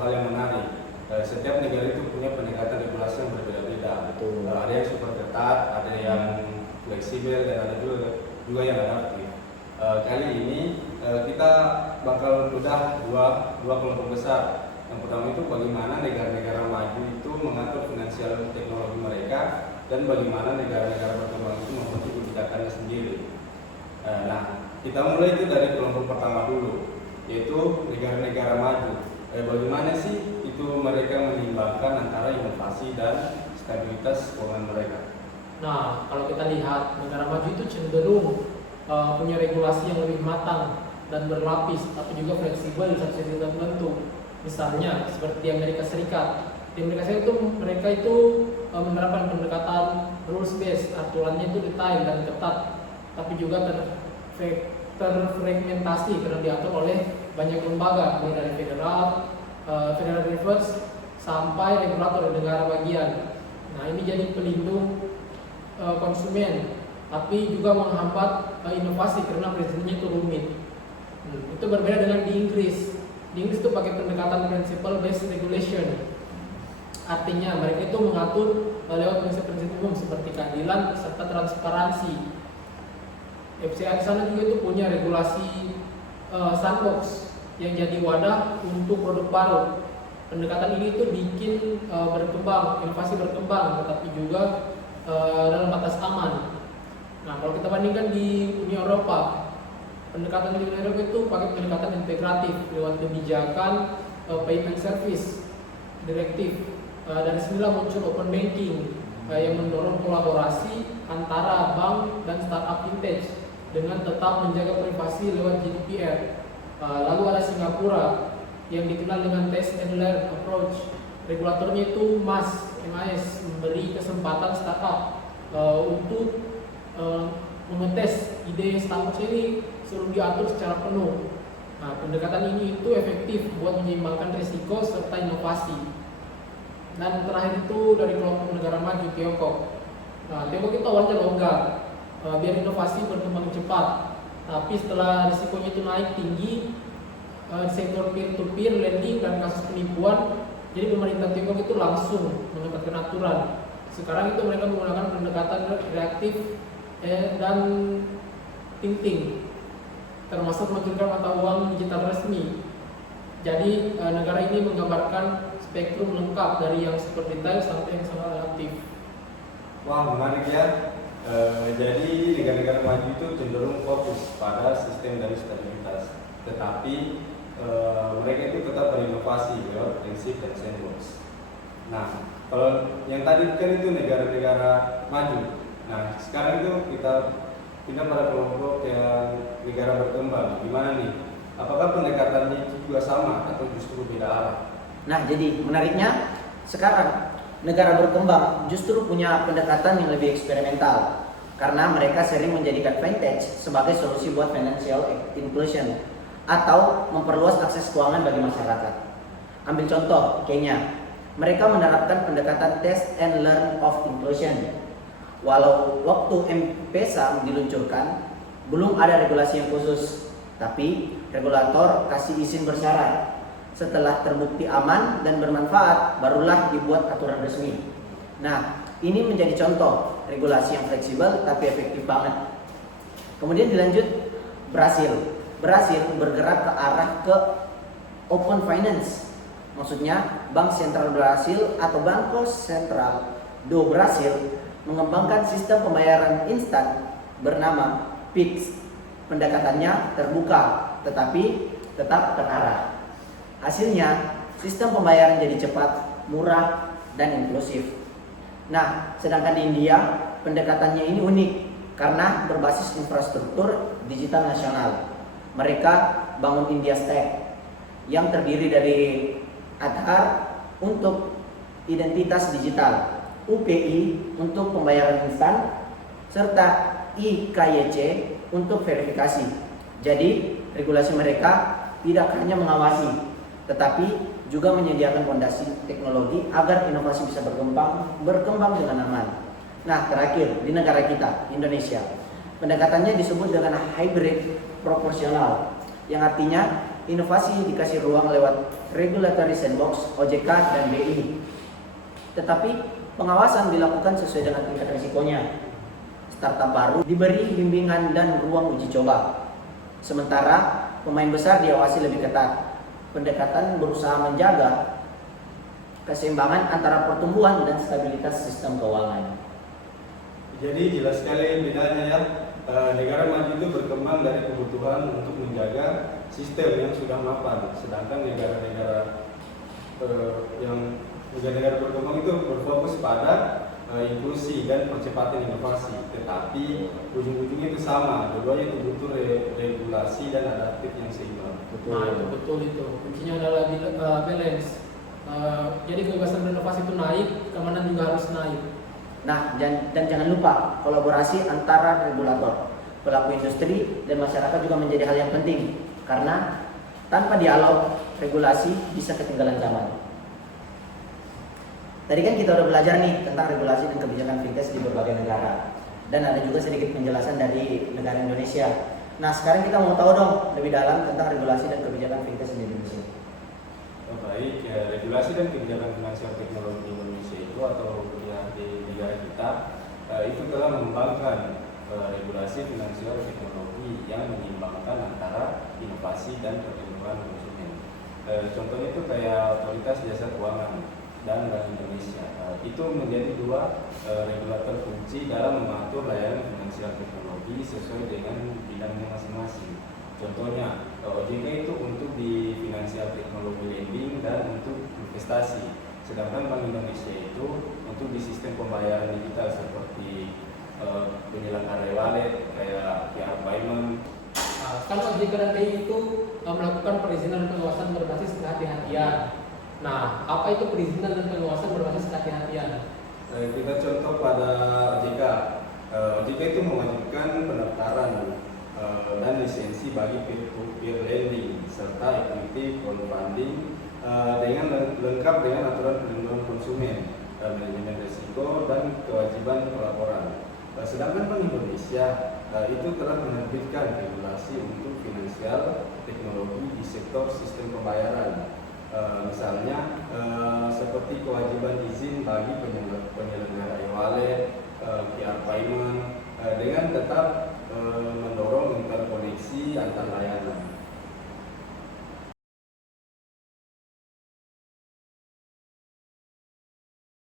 hal yang menarik. Setiap negara itu punya pendekatan regulasi yang berbeda-beda. Ada yang super ketat, ada yang fleksibel, dan ada juga yang adaptif. Kali ini kita bakal bedah dua kelompok besar. Yang pertama itu bagaimana negara-negara maju itu mengatur finansial teknologi mereka, dan bagaimana negara-negara berkembang itu membentuk kebijakannya sendiri. Nah, kita mulai itu dari kelompok pertama dulu, yaitu negara-negara maju. Bagaimana sih itu mereka menyimbangkan antara inovasi dan stabilitas keuangan mereka? Nah, kalau kita lihat negara maju itu cenderung punya regulasi yang lebih matang dan berlapis, tapi juga fleksibel di satu sisi tertentu. Misalnya seperti di Amerika Serikat. Di Amerika Serikat itu mereka itu menerapkan pendekatan rules based, aturannya itu detail dan ketat, tapi juga terfragmentasi karena diatur oleh banyak lembaga, mulai dari Federal Reserve sampai regulator di negara bagian. Nah, ini jadi pelindung konsumen, tapi juga menghambat inovasi karena prinsipnya itu rumit. Itu berbeda dengan di Inggris. Di Inggris itu pakai pendekatan principle based regulation. Artinya mereka itu mengatur lewat prinsip-prinsip umum seperti keadilan serta transparansi. FCA di sana juga itu punya regulasi sandbox yang jadi wadah untuk produk baru. Pendekatan ini itu bikin berkembang, inovasi berkembang, tetapi juga dalam batas aman. Nah, kalau kita bandingkan di Uni Eropa, pendekatan di Uni Eropa itu pakai pendekatan integratif lewat kebijakan payment service direktif. Dari sinilah muncul open banking yang mendorong kolaborasi antara bank dan startup vintage dengan tetap menjaga privasi lewat GDPR. Lalu ada Singapura yang dikenal dengan test and learn approach. Regulatornya itu MAS memberi kesempatan startup untuk mengetes ide startup ini sebelum diatur secara penuh. Nah, pendekatan ini itu efektif buat menyeimbangkan risiko serta inovasi. Dan terakhir itu dari kelompok negara maju, Tiongkok. Nah, Tiongkok itu awalnya longgar biar inovasi berkembang cepat. Tapi setelah risikonya itu naik tinggi di sektor peer-to-peer lending dan kasus penipuan, jadi pemerintah Tiongkok itu langsung menetapkan aturan. Sekarang itu mereka menggunakan pendekatan reaktif dan thinking, termasuk meluncurkan mata uang digital resmi. Jadi negara ini menggambarkan spektrum lengkap dari yang super detail sampai yang sangat adaptif. Wah, menarik ya. Jadi negara-negara maju itu cenderung fokus pada sistem dan stabilitas, tetapi mereka itu tetap berinovasi lewat prinsip dan sandbox. Nah, kalau yang tadi kan itu negara-negara maju. Nah, sekarang itu kita pindah pada kelompok yang negara berkembang. Gimana nih? Apakah pendekatannya itu juga sama atau justru beda arah? Nah, jadi menariknya sekarang negara berkembang justru punya pendekatan yang lebih eksperimental karena mereka sering menjadikan vintage sebagai solusi buat financial inclusion atau memperluas akses keuangan bagi masyarakat. Ambil contoh Kenya, mereka menerapkan pendekatan test and learn of inclusion. Walau waktu M-Pesa diluncurkan belum ada regulasi yang khusus, tapi regulator kasih izin bersyarat. Setelah terbukti aman dan bermanfaat, barulah dibuat aturan resmi. Nah, ini menjadi contoh regulasi yang fleksibel tapi efektif banget. Kemudian dilanjut Brasil bergerak ke arah ke open finance. Maksudnya Bank Sentral Brasil atau Banco Central do Brasil mengembangkan sistem pembayaran instan bernama Pix. Pendekatannya terbuka tetapi tetap terarah. Hasilnya, sistem pembayaran jadi cepat, murah, dan inklusif. Nah, sedangkan di India, pendekatannya ini unik karena berbasis infrastruktur digital nasional. Mereka bangun India Stack yang terdiri dari Aadhaar untuk identitas digital, UPI untuk pembayaran instan, serta IKYC untuk verifikasi. Jadi, regulasi mereka tidak hanya mengawasi, tetapi juga menyediakan fondasi teknologi agar inovasi bisa berkembang dengan aman. Nah, terakhir di negara kita, Indonesia, pendekatannya disebut dengan hybrid proporsional, yang artinya inovasi dikasih ruang lewat regulatory sandbox, OJK, dan BI. Tetapi pengawasan dilakukan sesuai dengan tingkat risikonya. Startup baru diberi bimbingan dan ruang uji coba. Sementara pemain besar diawasi lebih ketat. Pendekatan berusaha menjaga keseimbangan antara pertumbuhan dan stabilitas sistem keuangan. Jadi jelas sekali bedanya ya. Negara maju itu berkembang dari kebutuhan untuk menjaga sistem yang sudah mapan, sedangkan negara-negara negara berkembang itu berfokus pada inklusi dan percepatan inovasi. Tetapi ujung-ujungnya itu sama, keduanya itu butuh regulasi dan adaptif yang seimbang. Nah itu betul itu. Kuncinya adalah balance. Jadi kebebasan berinovasi itu naik, keamanan juga harus naik. Nah, dan jangan lupa kolaborasi antara regulator, pelaku industri, dan masyarakat juga menjadi hal yang penting. Karena tanpa dialog, regulasi bisa ketinggalan zaman. Tadi kan kita udah belajar nih tentang regulasi dan kebijakan fintech di berbagai negara. Dan ada juga sedikit penjelasan dari negara Indonesia. Nah, sekarang kita mau tahu dong lebih dalam tentang regulasi dan kebijakan fintech di Indonesia. Baik, ya, regulasi dan kebijakan finansial teknologi di Indonesia itu atau yang di negara kita itu telah mengembangkan regulasi finansial teknologi yang menyeimbangkan antara inovasi dan perlindungan konsumen. Contohnya itu kayak Otoritas Jasa Keuangan dan Bank Indonesia. Itu menjadi dua regulator kunci dalam mengatur layanan finansial teknologi sesuai dengan bidangnya masing-masing. Contohnya, OJK itu untuk di finansial teknologi lending dan untuk investasi. Sedangkan Bank Indonesia itu untuk di sistem pembayaran digital seperti penyelenggara e-wallet kayak QR payment. Kan OJK dan BI itu melakukan perizinan dan pengawasan berbasis kehati-hatian. Nah, apa itu perizinan dan pengawasan berbasis kehati-hatian? Kita contoh pada OJK. OJK itu mewajibkan pendaftaran dan lisensi bagi peer-to-peer lending serta equity crowdfunding dengan lengkap dengan aturan perlindungan konsumen, manajemen risiko dan kewajiban pelaporan. Sedangkan Bank Indonesia itu telah menerbitkan regulasi untuk finansial teknologi di sektor sistem pembayaran. Misalnya seperti kewajiban izin bagi penyelenggara e-wallet, QR payment, dengan tetap mendorong interkoneksi antar layanan.